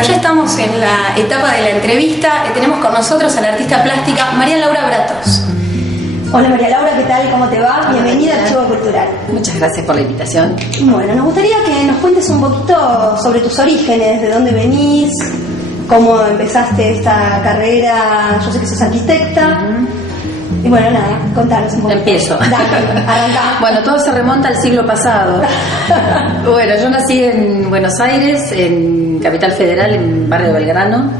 Bueno, ya estamos en la etapa de la entrevista. Tenemos con nosotros a la artista plástica María Laura Bratos. Hola María Laura, ¿qué tal? ¿Cómo te va? Bienvenida al Archivo Cultural. Muchas gracias por la invitación. Bueno, nos gustaría que nos cuentes un poquito sobre tus orígenes, de dónde venís, cómo empezaste esta carrera. Yo sé que sos arquitecta. Y bueno, nada, contanos un poco. Empiezo. Dale, arrancá. Bueno, todo se remonta al siglo pasado. Bueno, yo nací en Buenos Aires, en Capital Federal, en Barrio Belgrano.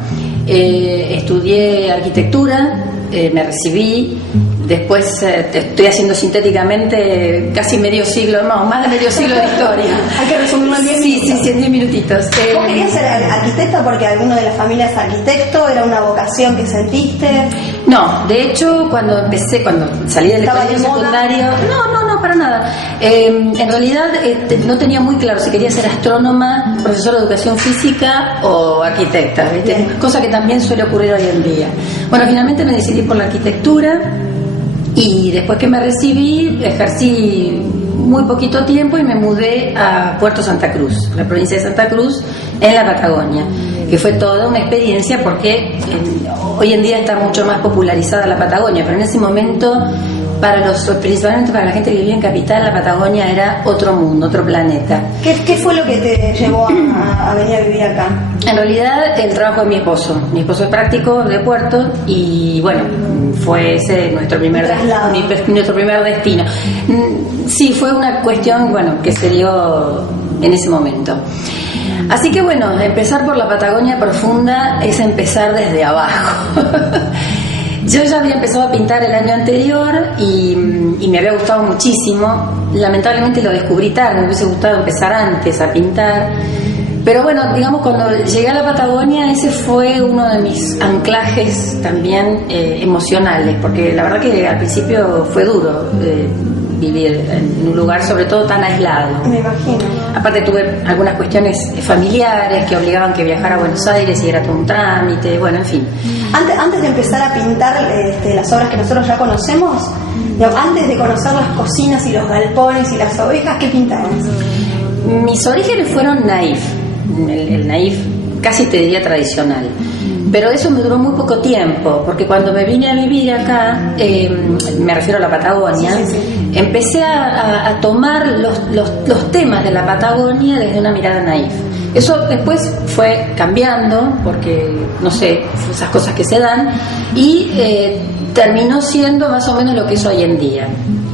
Estudié arquitectura, me recibí. Después estoy haciendo sintéticamente casi medio siglo, no, más de medio siglo de historia. Hay que resumirlo en 10 minutos. Sí, en 10 minutitos. ¿Vos querías ser arquitecta porque alguno de la familia es arquitecto? ¿Era una vocación que sentiste? No, de hecho cuando salí del colegio secundario, no, para nada. En realidad no tenía muy claro si quería ser astrónoma, profesora de educación física o arquitecta, ¿viste? Cosa que también suele ocurrir hoy en día. Bueno, finalmente me decidí por la arquitectura y después que me recibí ejercí muy poquito tiempo y me mudé a Puerto Santa Cruz, la provincia de Santa Cruz, en la Patagonia, que fue toda una experiencia porque hoy en día está mucho más popularizada la Patagonia, pero en ese momento principalmente para la gente que vivía en Capital, la Patagonia era otro mundo, otro planeta. ¿Qué fue lo que te llevó a venir a vivir acá? En realidad el trabajo de mi esposo es práctico de Puerto y bueno, fue ese nuestro primer destino. Sí, fue una cuestión que se dio en ese momento. Así que bueno, empezar por la Patagonia profunda es empezar desde abajo. Yo ya había empezado a pintar el año anterior y me había gustado muchísimo. Lamentablemente lo descubrí tarde, me hubiese gustado empezar antes a pintar. Pero bueno, digamos, cuando llegué a la Patagonia, ese fue uno de mis anclajes también emocionales, porque la verdad que al principio fue duro vivir en un lugar sobre todo tan aislado. Me imagino. Aparte tuve algunas cuestiones familiares que obligaban que viajara a Buenos Aires y era todo un trámite, bueno, en fin. Antes de empezar a pintar las obras que nosotros ya conocemos, antes de conocer las cocinas y los galpones y las ovejas, ¿qué pintabas? Mis orígenes fueron naif, el naif casi te diría tradicional. Pero eso me duró muy poco tiempo, porque cuando me vine a vivir acá, me refiero a la Patagonia, empecé a tomar los temas de la Patagonia desde una mirada naif. Eso después fue cambiando, porque, no sé, esas cosas que se dan, y terminó siendo más o menos lo que es hoy en día.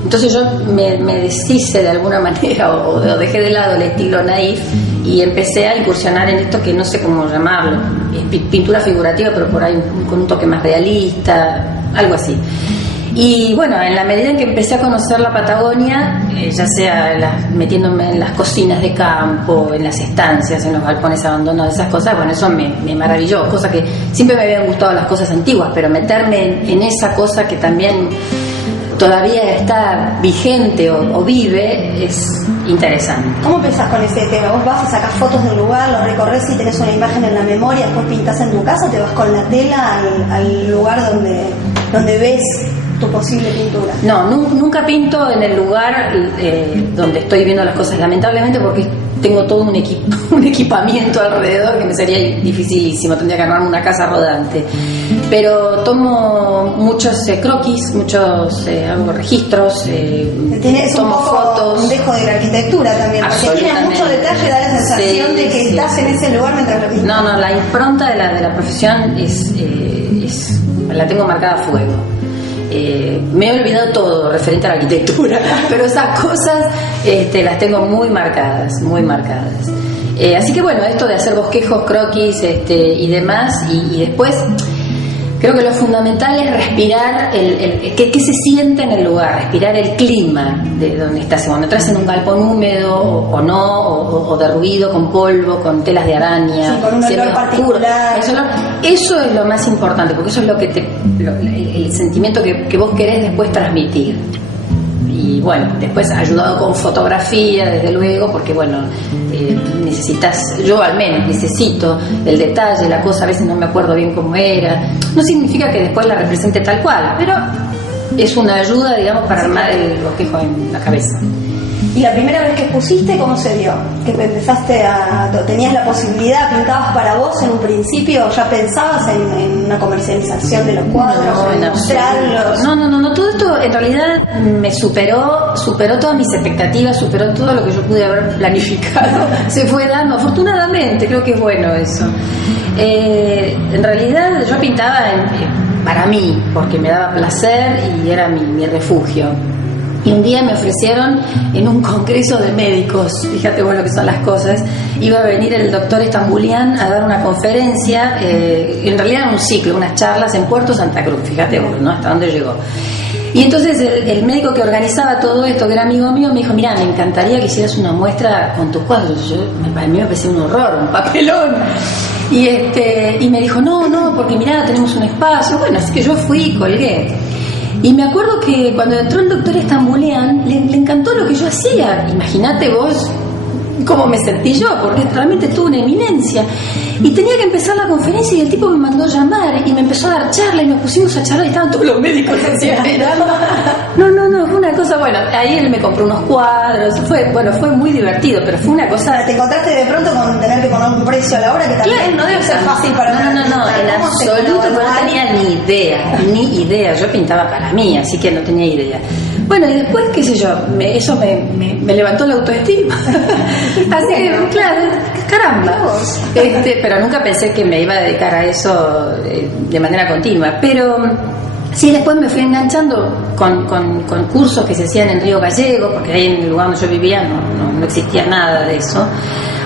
Entonces yo me deshice de alguna manera o dejé de lado el estilo naif y empecé a incursionar en esto que no sé cómo llamarlo, pintura figurativa, pero por ahí con un toque más realista, algo así. Y bueno, en la medida en que empecé a conocer la Patagonia, ya sea metiéndome en las cocinas de campo, en las estancias, en los galpones abandonados, esas cosas, bueno, eso me maravilló, cosa que siempre me habían gustado las cosas antiguas, pero meterme en esa cosa que también todavía está vigente o vive es interesante. ¿Cómo pensás con ese tema? ¿Vos vas y sacás fotos del lugar, lo recorres y tenés una imagen en la memoria, después pintás en tu casa o te vas con la tela al lugar donde ves tu posible pintura? No, nunca pinto en el lugar donde estoy viendo las cosas, lamentablemente, porque tengo todo un equipamiento alrededor que me sería dificilísimo, tendría que armarme una casa rodante. Pero tomo muchos croquis, hago registros, tomo fotos. Un dejo de la arquitectura también, porque tiene mucho detalle, da la sensación de que estás en ese lugar mientras lo pintas. No, la impronta de la profesión la tengo marcada a fuego. Me he olvidado todo referente a la arquitectura, pero esas cosas las tengo muy marcadas. Así que bueno, esto de hacer bosquejos, croquis y demás, y después creo que lo fundamental es respirar qué se siente en el lugar, respirar el clima de donde estás. Cuando entras en un galpón húmedo o no, o derruido, con polvo, con telas de araña, sí, con un olor particular. Eso es lo más importante, porque eso es lo que el sentimiento que vos querés después transmitir. Y bueno, después ayudado con fotografía, desde luego, porque bueno, yo al menos necesito el detalle, la cosa, a veces no me acuerdo bien cómo era. No significa que después la represente tal cual, pero es una ayuda, digamos, para armar el bosquejo en la cabeza. ¿Y la primera vez que pusiste, cómo se dio? ¿Que empezaste tenías la posibilidad, pintabas para vos en un principio, ya pensabas en una comercialización de los cuadros, en mostrarlos? No, todo esto en realidad me superó todas mis expectativas, superó todo lo que yo pude haber planificado, se fue dando, afortunadamente, creo que es bueno eso. En realidad yo pintaba para mí, porque me daba placer y era mi refugio. Y un día me ofrecieron en un congreso de médicos, fíjate vos lo que son las cosas, iba a venir el doctor Estambulián a dar una conferencia, en realidad era un ciclo, unas charlas en Puerto Santa Cruz, fíjate vos, ¿no? Hasta dónde llegó. Y entonces el médico que organizaba todo esto, que era amigo mío, me dijo, mira, me encantaría que hicieras una muestra con tus cuadros. A mí me parecía un horror, un papelón. Y me dijo, no, porque mirá, tenemos un espacio. Bueno, así que yo fui y colgué. Y me acuerdo que cuando entró el doctor Estambulián, le encantó lo que yo hacía. Imagínate vos cómo me sentí yo, porque realmente tuve una eminencia. Y tenía que empezar la conferencia y el tipo me mandó llamar y me empezó a dar charla y nos pusimos a charlar y estaban todos los médicos así esperando. No, fue una cosa, bueno, ahí él me compró unos cuadros, fue muy divertido, pero fue una cosa... ¿Te encontraste de pronto con tener que poner un precio a la hora que también claro, no debe ser fácil para No, en absoluto, no tenía ni idea, yo pintaba para mí, así que no tenía idea. Bueno, y después, qué sé yo, eso me levantó la autoestima. Así que, claro, caramba. Pero nunca pensé que me iba a dedicar a eso de manera continua. Pero sí, después me fui enganchando con cursos que se hacían en Río Gallegos, porque ahí en el lugar donde yo vivía no existía nada de eso.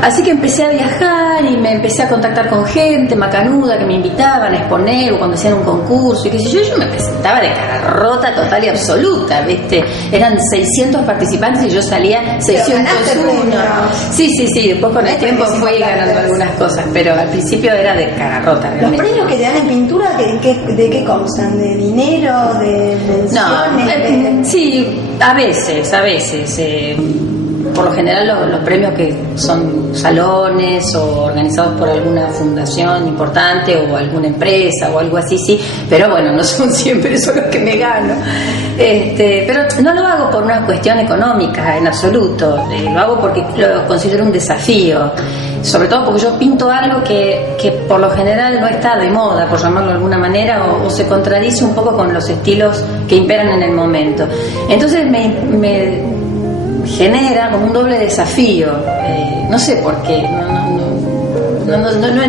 Así que empecé a viajar y me empecé a contactar con gente macanuda que me invitaban a exponer o cuando hacían un concurso y qué sé yo me presentaba de cara rota total y absoluta, ¿viste? Eran 600 participantes y yo salía 601. Sí, después con el tiempo fui ganando algunas cosas, pero al principio era de cara rota. ¿Los premios que te dan en pintura de qué constan? ¿De dinero? ¿De menciones? Sí, a veces. Por lo general los premios que son salones o organizados por alguna fundación importante o alguna empresa o algo así, sí, pero bueno, no son siempre eso los que me gano. Pero no lo hago por una cuestión económica en absoluto, lo hago porque lo considero un desafío, sobre todo porque yo pinto algo que por lo general no está de moda, por llamarlo de alguna manera, o se contradice un poco con los estilos que imperan en el momento. Entonces me genera como un doble desafío, no sé por qué, no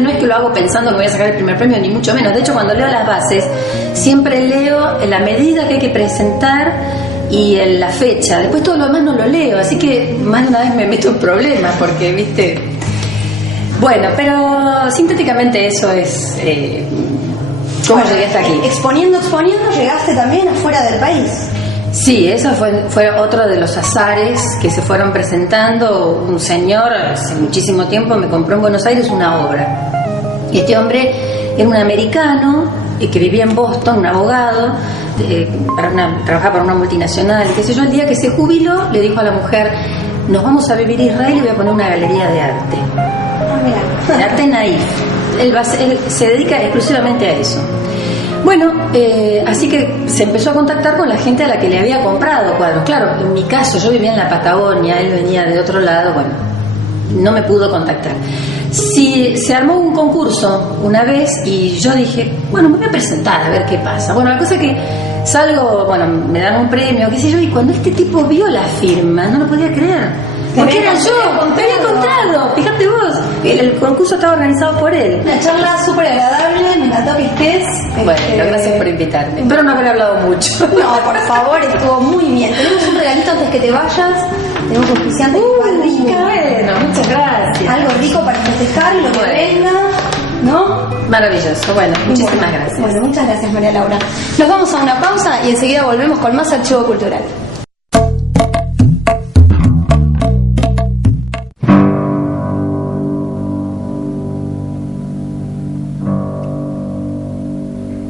es que lo hago pensando que voy a sacar el primer premio, ni mucho menos. De hecho, cuando leo las bases siempre leo la medida que hay que presentar y la fecha, después todo lo demás no lo leo, así que más de una vez me meto en problemas porque, viste, bueno, pero sintéticamente eso es cómo llegué hasta aquí. Exponiendo, llegaste también afuera del país. Sí, eso fue otro de los azares que se fueron presentando. Un señor hace muchísimo tiempo me compró en Buenos Aires una obra. Y este hombre era un americano que vivía en Boston, un abogado, trabajaba para una multinacional, y qué sé yo. El día que se jubiló le dijo a la mujer, nos vamos a vivir a Israel y voy a poner una galería de arte. De arte naif. Él se dedica exclusivamente a eso. Bueno, así que se empezó a contactar con la gente a la que le había comprado cuadros. Claro, en mi caso, yo vivía en la Patagonia, él venía de otro lado, bueno, no me pudo contactar. Sí, se armó un concurso una vez y yo dije, bueno, me voy a presentar a ver qué pasa. Bueno, la cosa es que salgo, bueno, me dan un premio, qué sé yo, y cuando este tipo vio la firma, no lo podía creer. Porque era yo, me había encontrado, fíjate vos, el concurso estaba organizado por él. Una charla súper agradable, me encantó que estés. Bueno, gracias por invitarme. Espero no haber hablado mucho. No, por favor, estuvo muy bien. Tenemos un regalito antes que te vayas, tenemos un auspiciante rico. Bueno, muchas gracias. Algo rico para festejar, lo que venga, ¿no? Maravilloso, bueno, muchísimas gracias. Bueno, muchas gracias María Laura. Nos vamos a una pausa y enseguida volvemos con más Archivo Cultural.